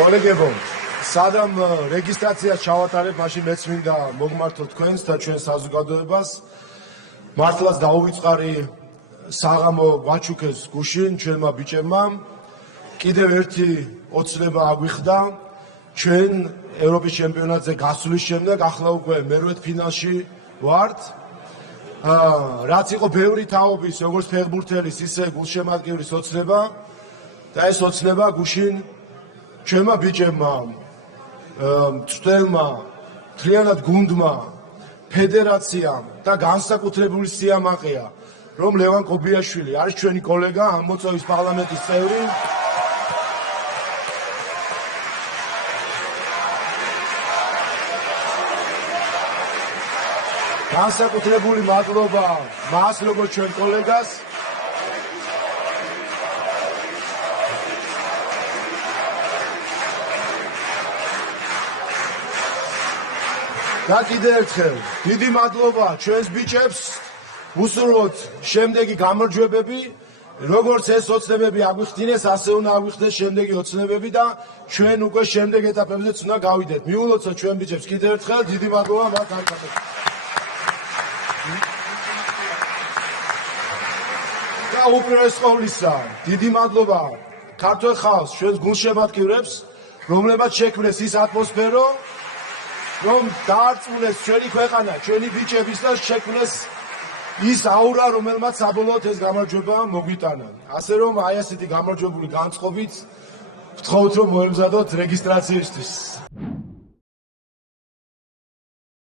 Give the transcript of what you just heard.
კოლეგებო, სადამ რეგისტრაციას ჩავატარებ, მაშინ მეც მინდა მოგმართო თქვენს და ჩვენ საზოგადოებას. მართლაც დაუვიწყარი საღამო ვაჩუქეს გუშინ ჩვენმა ბიჭებმა. კიდევ ერთი ოცნება აგვიხდა. ჩვენ ევროპის ჩემპიონატზე გასulis შემდეგ ახლა უკვე მერვედფინალში ვართ. რაც იყო ბევრი თაობის, როგორც ფეხბურთელის, ისე გულშემატკივრის ოცნება და ეს ოცნება გუშინ ჩვენმა ბიჭებმა, მწვრთნელმა, მთლიანად გუნდმა, ფედერაციამ და განსაკუთრებული სიამაყეა, რომ ლევან კობიაშვილი არის ჩვენი კოლეგა, ამ მოწვევის პარლამენტის წევრი. განსაკუთრებული მადლობა მას, როგორც ჩვენ კოლეგას. და კიდევ ერთხელ დიდი მადლობა ჩვენს ბიჭებს. უსურვოთ შემდეგი გამარჯვებები, როგორც ეს ოცნებები აგვიხდინეს, ასე უნდა აგვიხდეს შემდეგი ოცნებები და ჩვენ უკვე შემდეგ ეტაპებზეც უნდა გავიდეთ. მიულოცოთ ჩვენ ბიჭებს კიდევ ერთხელ, დიდი მადლობა მათ არქანებს. და უპირველეს ყოვლისა, დიდი მადლობა ქართველ ხალხს, ჩვენს გულშემატკივრებს, რომლებმაც შექმნეს ის ატმოსფერო, რომ დაარწმუნეს ჩვენი ქვეყანა, ჩვენი ბიჭების და შექმნეს ის აურა, რომელმაც საბოლოოდ ეს გამარჯვება მოგვიტანა. ასე რომ აი ასეთი გამარჯვებული განწყობით ვთხოვთ, რომ მოემზადოთ რეგისტრაციისთვის.